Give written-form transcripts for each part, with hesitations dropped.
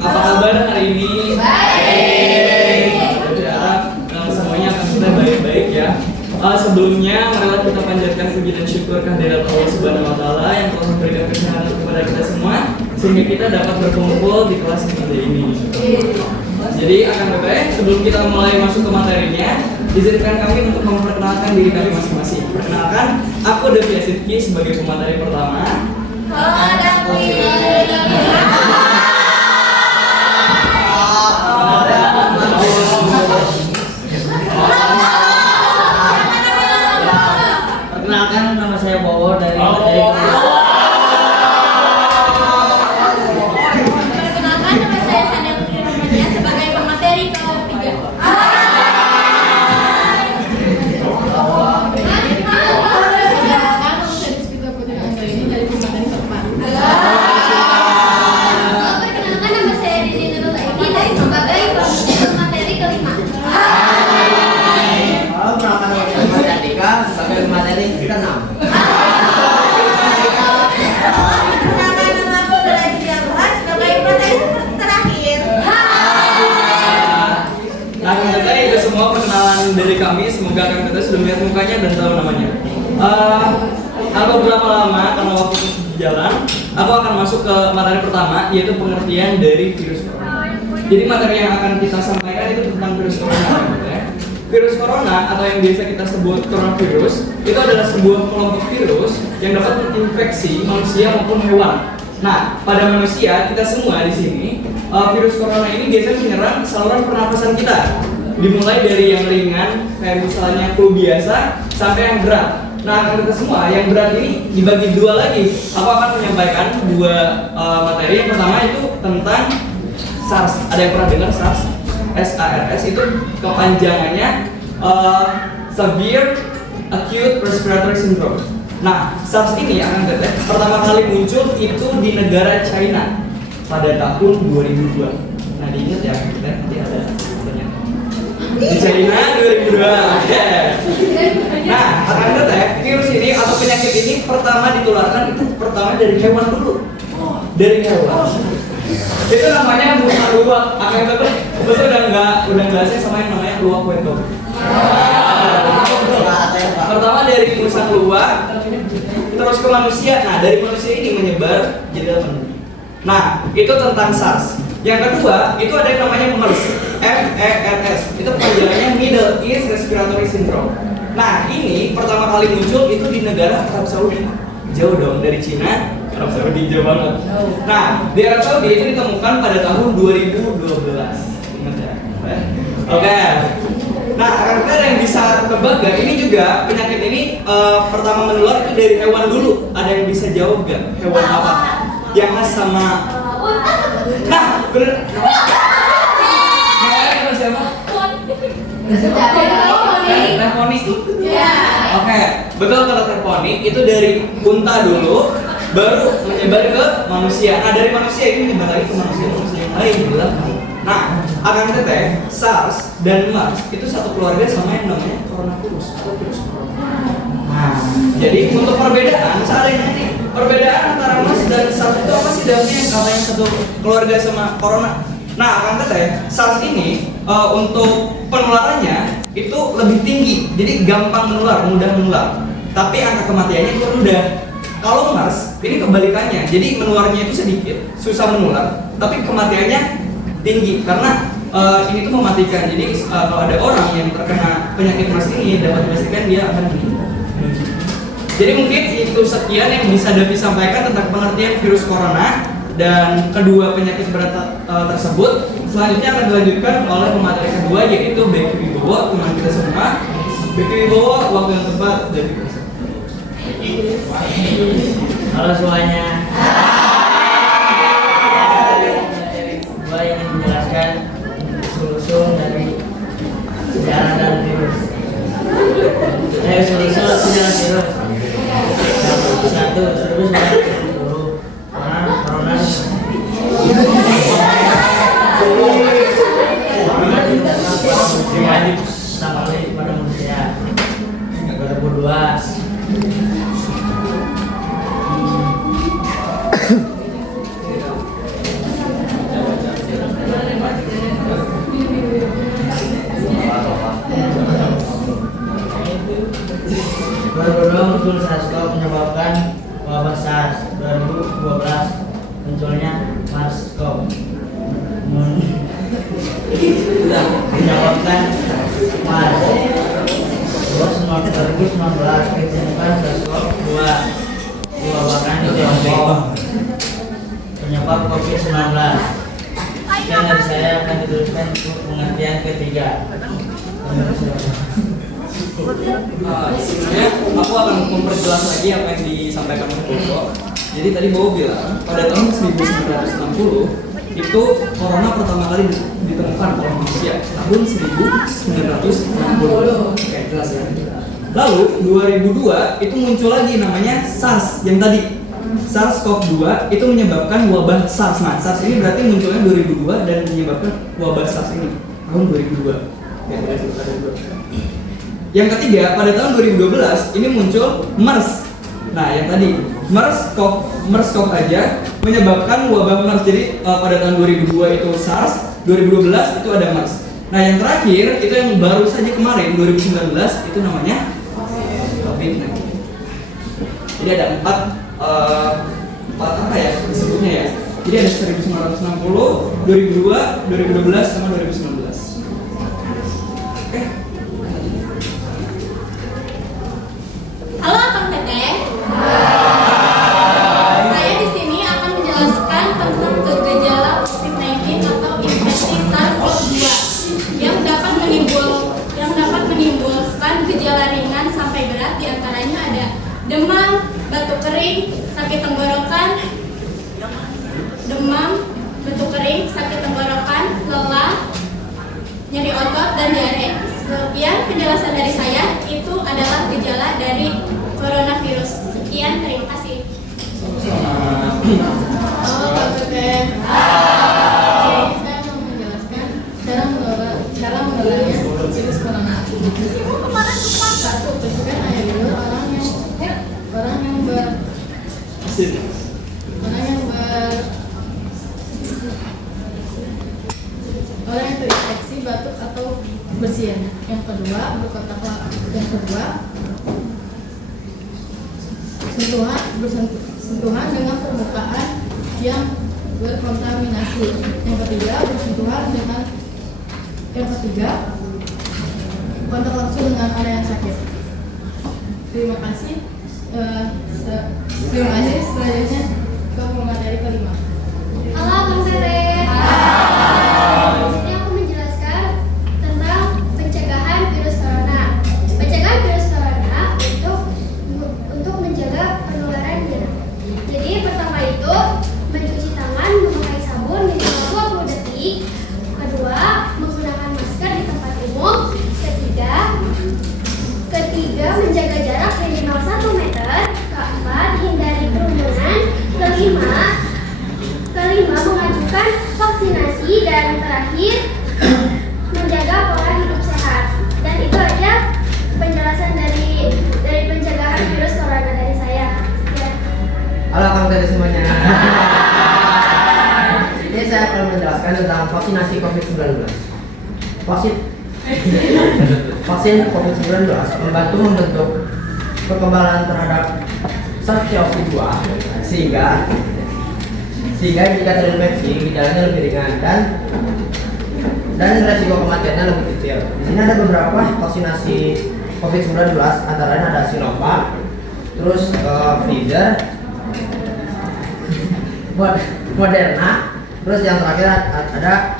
Apa kabar hari ini? Baik. Semuanya akan sudah baik-baik ya. Sebelumnya, marilah kita panjatkan puji dan syukur kehadirat Allah Subhanahu Wa Taala yang telah memberikan kesehatan kepada kita semua, sehingga kita dapat berkumpul di kelas kita ini. Jadi akan baik. Sebelum kita mulai masuk ke materinya, izinkan kami untuk memperkenalkan diri kami masing-masing. Perkenalkan, aku Devi Asidki sebagai pemateri pertama. Perkenalkan, nama saya Bowo dari materi Perkenalkan, nama saya Sandra Putri Ramadan sebagai pemateri ketiga. Perkenalkan, nama saya Rizky Putri Anggraini dari pemateri keempat. Perkenalkan, nama saya Rini Nurul Aini dari sebagai pemateri kelima. Perkenalkan, nama saya Mas Andika sebagai materi keenam. Perkenalkan, nama aku Belaji Dialuhan sebagai pemateri terakhir. Nah, kita itu semua perkenalan dari kami. Semoga akan kita sudah melihat mukanya dan tahu namanya. Tanpa berlama-lama, karena waktu itu berjalan, aku akan masuk ke materi pertama, yaitu pengertian dari virus corona. Jadi materi yang akan kita sampaikan itu tentang virus corona. Gitu ya. Virus corona atau yang biasa kita sebut coronavirus itu adalah sebuah kelompok virus yang dapat menginfeksi manusia maupun hewan. Nah, pada manusia kita semua di sini, virus corona ini biasanya menyerang saluran pernapasan kita. Dimulai dari yang ringan, kayak misalnya flu biasa, sampai yang berat. Nah, kita semua yang berat ini dibagi dua lagi. Aku akan menyampaikan dua materi. Yang pertama itu tentang SARS. Ada yang pernah dengar SARS? SARS itu kepanjangannya Severe Acute Respiratory Syndrome. Nah, SARS ini akan pertama kali muncul itu di negara China pada tahun 2002. Nah, diingat ya, kita nanti ada banyak di China 2002. Nah, akan virus ini atau penyakit ini pertama ditularkan itu pertama dari hewan dulu. Dari hewan. Itu namanya musa luwak. Akan udah nggak sih sama yang namanya luwak wedok. Pertama dari musa luwak, terus ke manusia. Nah, dari manusia ini menyebar jadi manusia. Nah, itu tentang SARS. Yang kedua, itu ada yang namanya MERS. MERS. Itu panjangannya Middle East Respiratory Syndrome. Nah, ini pertama kali muncul itu di negara Arab Saudi. Jauh dong dari Cina, Arab Saudi jauh banget. Nah, di Arab Saudi itu ditemukan pada tahun 2012. Ingat ya? Oke. Nah, karena yang bisa tebak gak? Ini juga penyakit ini pertama menular itu dari hewan dulu. Ada yang bisa jawab gak? Hewan apa? Yang khas sama. Nah, bener. Hewan siapa? Teponi. Oke, betul kata Teponi. Itu dari unta dulu, baru menyebar ke manusia. Nah, dari manusia ini menyebar lagi ke manusia yang lain gitu kan. Nah, akan SARS dan MERS itu satu keluarga sama yang namanya coronavirus atau virus corona. Nah, jadi untuk perbedaan, misalnya nanti perbedaan antara MERS dan SARS itu apa sih dalamnya yang katanya satu keluarga sama corona? Nah, akan SARS ini untuk penularannya itu lebih tinggi, jadi gampang menular, mudah menular. Tapi angka kematiannya itu rendah. Kalau MERS ini kebalikannya, jadi menularnya itu sedikit, susah menular, tapi kematiannya tinggi karena ini tuh mematikan. Jadi kalau ada orang yang terkena penyakit MERS ini dapat dipastikan dia akan meninggal. Jadi mungkin itu sekian yang bisa Devi sampaikan tentang pengertian virus corona dan kedua penyakit berat tersebut. Selanjutnya akan dilanjutkan oleh pemateri kedua yaitu Becky Wibowo, teman kita semua. Becky Wibowo, waktu yang tepat Devi. Halo semuanya. Saya ingin menjelaskan usul-usul dari sejarah dan virus. Usul-usul sejarah virus. Satu, virus corona pertama kali pada manusia 2002. muncul SARS-CoV menyebabkan wabah SARS. 2012 munculnya MERS-CoV menyebabkan MERS. Terus 2019 ditemukan SARS-CoV-2 diwabahkan di Tiongkok penyebab COVID-19. Sekian dari saya akan dituliskan untuk pengertian ketiga. Sebenarnya aku akan memperjelas lagi apa yang disampaikan oleh Bobo. Jadi tadi Bobo bilang pada tahun 1960 itu corona pertama kali ditemukan oleh manusia tahun 1960. Oke, jelas ya. Lalu 2002 itu muncul lagi namanya SARS yang tadi SARS-CoV-2 itu menyebabkan wabah SARS. Nah, SARS ini berarti munculnya 2002 dan menyebabkan wabah SARS ini tahun 2002. Ya, ada dua. Yang ketiga, pada tahun 2012 ini muncul MERS. Nah, yang tadi MERS-CoV aja menyebabkan wabah MERS. Jadi pada tahun 2002 itu SARS, 2012 itu ada MERS. Nah, yang terakhir itu yang baru saja kemarin 2019 itu namanya COVID-19. Jadi ada empat apa ya disebutnya ya. Jadi ada 1960, 2002, 2012 sama 2019. Oke. Halo Kang Teteh. Saya di sini akan menjelaskan tentang gejala COVID-19 atau infeksi SARS-CoV-2 yang dapat menimbulkan gejala ringan sampai berat, diantaranya ada demam, batuk kering, sakit tenggorokan, lelah, nyeri otot, dan diare. Sekian penjelasan dari saya, itu adalah gejala dari coronavirus. Sekian, terima kasih. Halo Pak Teteh. Saya mau menjelaskan cara menularnya virus corona. Satu, pencegahan air liur orang yang terinfeksi batuk atau bersin. Yang kedua, bersentuhan dengan permukaan yang berkontaminasi. Yang ketiga, kontak langsung dengan orang yang sakit. Terima kasih. Selanjutnya ke materi kelima. Halo Kang Teteh. Di sini aku menjelaskan tentang pencegahan virus corona. Pencegahan virus corona untuk menjaga penularannya. Jadi pertama itu mencuci tangan memakai sabun minimal 20 detik. Kedua, menggunakan masker di tempat umum. Ketiga, menjaga jarak minimal 1 meter. Keempat, hindari kerumunan. Kelima, mengajukan vaksinasi. Dan terakhir, menjaga pola hidup sehat. Dan itu aja penjelasan dari pencegahan virus corona dari saya. Ya. Halo Kang Teteh semuanya. Ini saya akan menjelaskan tentang vaksinasi COVID-19. Vaksin COVID-19 membantu membentuk kekebalan terhadap SARS-CoV-2 sehingga jika terinfeksi gejalanya lebih ringan dan resiko kematiannya lebih kecil. Di sini ada beberapa vaksinasi COVID-19, antaranya ada Sinovac, terus Pfizer, Moderna, terus yang terakhir ada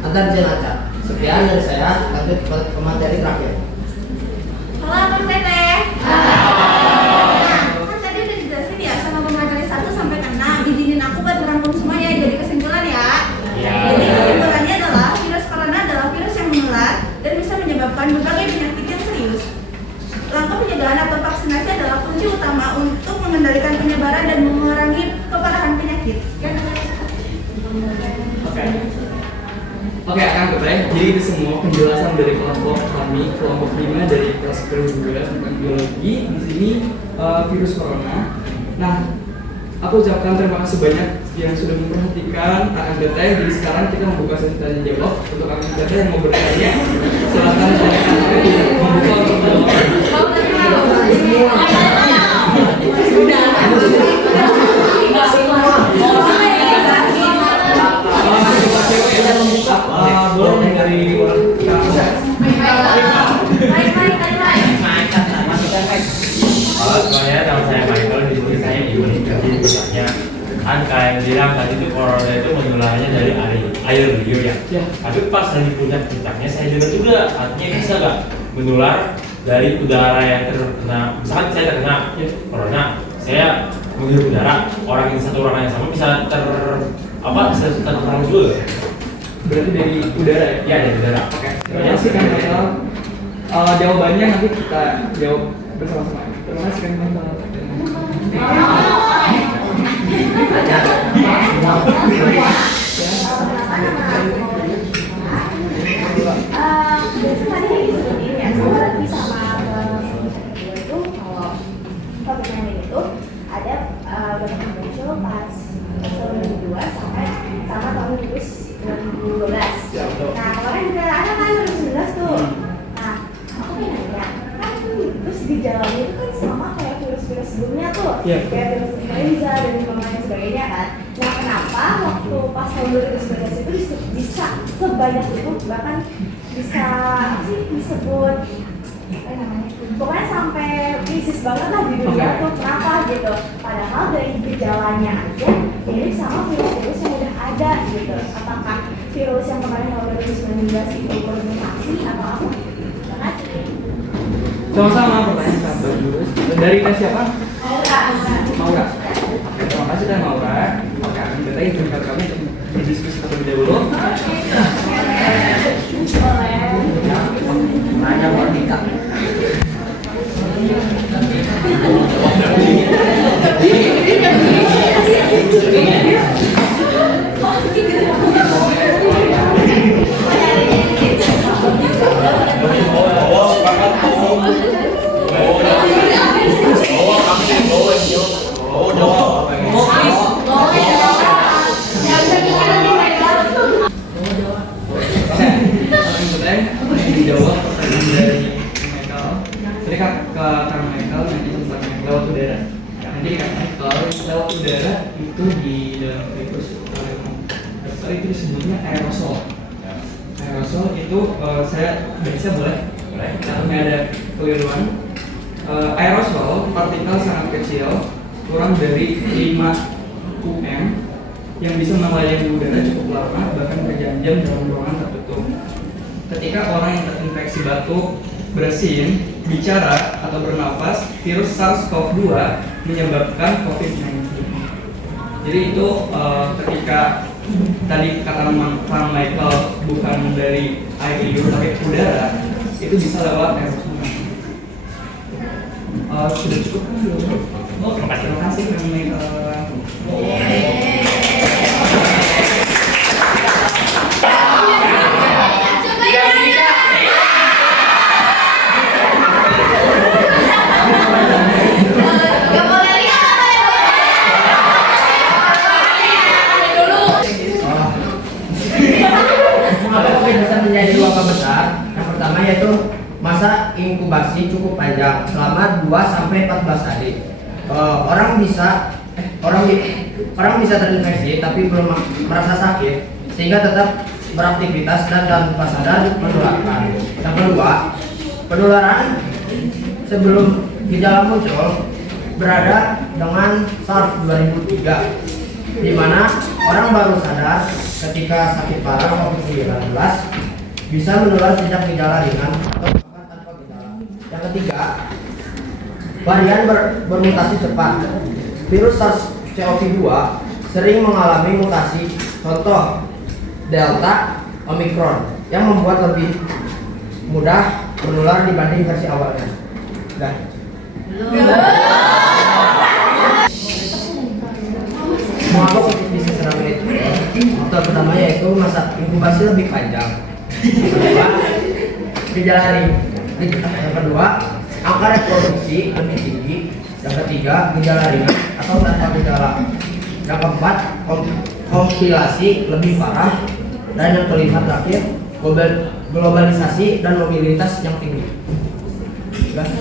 AstraZeneca. Sekian dari saya, lanjut ke materi terakhir. Halo Kang Teteh. Nah, kan tadi udah dijelasin ya sama pemateri 1 sampai ke 6. Izinin aku buat merangkum semua ya, jadi kesimpulan ya. Jadi kesimpulannya adalah virus corona adalah virus yang menular dan bisa menyebabkan berbagai penyakit yang serius. Langkah pencegahan atau vaksinasi adalah kunci utama untuk mengendalikan penyebaran dan mengurangi keparahan penyakit. Oke, Kang Teteh. Jadi itu semua penjelasan dari kelompok 5 dari kelas kedua tentang biologi di sini virus corona. Nah, aku ucapkan terima kasih banyak yang sudah memperhatikan Kang Teteh. Jadi sekarang kita membuka sesi tanya jawab untuk Kang Teteh yang mau bertanya. Silakan tanyakan, membuka untuk jawaban. Boleh dari orang Halo semuanya, nama saya Michael. Di sini saya Ibu. Jadi bertanya, kan kalian bilang tadi itu corona itu menularnya dari air liur ya. Tapi pas lagi puncak puncaknya saya dengar juga, artinya bisa nggak menular dari udara yang terkena. Misalkan saya terkena corona, saya menghirup udara, orang yang satu ruangan yang sama bisa tertular juga. berarti dari udara ya? Ya, dari udara. Oke. Terima kasih Kang Michael. Jawabannya nanti kita jawab bersama-sama. Terima kasih Kang Michael. Biasanya tadi disebutin ya sama Lutfi sama gue itu kalau COVID-19 itu ada beberapa muncul pas tahun 2002 sampai sama tahun 2012. Nah kemarin udah ada kan 2019 tuh. Nah aku pengen nanya, kan terus gejalanya itu kan sama kayak virus-virus sebelumnya tuh, kayak virus influenza dan lain sebagainya kan. Nah kenapa waktu pas tahun 2019 itu bisa sebanyak itu, bahkan bisa apa sih disebut apa namanya, pokoknya sampai krisis banget lah di dunia tuh, kenapa gitu, padahal dari gejalanya aja mirip sama virus-virus yang udah ada gitu. Apakah virus yang kemarin tahun 2019 itu bermutasi atau apa? Terima kasih. Sama-sama, pertanyaan sangat bagus. Dari tes siapa? Maura. Oke, terima kasih dan Maura. Oke, akan kita izinkan kami untuk berdiskusi terlebih dahulu. Nanya Mardika. Dijawab pertanyaan dari Michael. Jadi ke Kang Michael nanti tentang lewat udara. Nanti Kang Michael lewat udara itu di dalam virus dokter itu disebutnya aerosol. Aerosol itu saya bisa boleh? Caranya ada keliruan. Aerosol partikel sangat kecil, kurang dari 5 UM yang bisa melayani udara cukup lama, bahkan berjam-jam dalam ruangan tertutup. Ketika orang yang terinfeksi batuk, bersin, bicara, atau bernafas, virus SARS-CoV-2 menyebabkan COVID-19. Jadi itu ketika tadi kata Kang Michael bukan dari air liur tapi udara, itu bisa lewat aerosol. Sudah cukup kan belum? Oh, terima kasih Kang Michael. Bisa menjadi luka besar. Yang pertama yaitu masa inkubasi cukup panjang selama 2-14 hari. Orang bisa terinfeksi tapi belum merasa sakit sehingga tetap beraktivitas dan tanpa sadar menularkan. Yang kedua, penularan sebelum gejala muncul berada dengan SARS 2003, di mana orang baru sadar ketika sakit parah COVID-19 bisa menular sejak gejala ringan atau bahkan tanpa gejala. Yang ketiga, varian bermutasi cepat. Virus SARS-CoV-2 sering mengalami mutasi, contoh Delta, Omicron, yang membuat lebih mudah menular dibanding versi awalnya. Mengapa COVID bisa seramai itu? Faktor pertama yaitu masa inkubasi lebih panjang. Kedua, gejala ringan. Yang kedua, angka reproduksi lebih tinggi. Yang ketiga, gejala ringan atau tanpa gejala. Yang keempat, kompilasi lebih parah. Dan yang kelima terakhir, globalisasi dan mobilitas yang tinggi. Oke.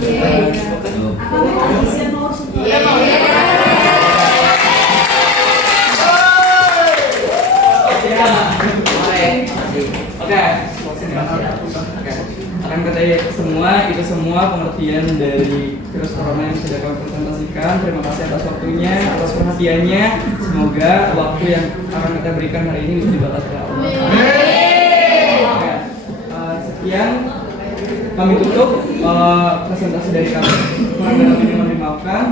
Akan kata semua, itu semua pengertian dari virus corona yang sudah kami presentasikan. Terima kasih atas waktunya, atas perhatiannya. Semoga waktu yang akan kita berikan hari ini bisa dibalas oleh Allah. Oke. Sekian kami tutup presentasi dari kami. Kurang lebih mohon dimaafkan.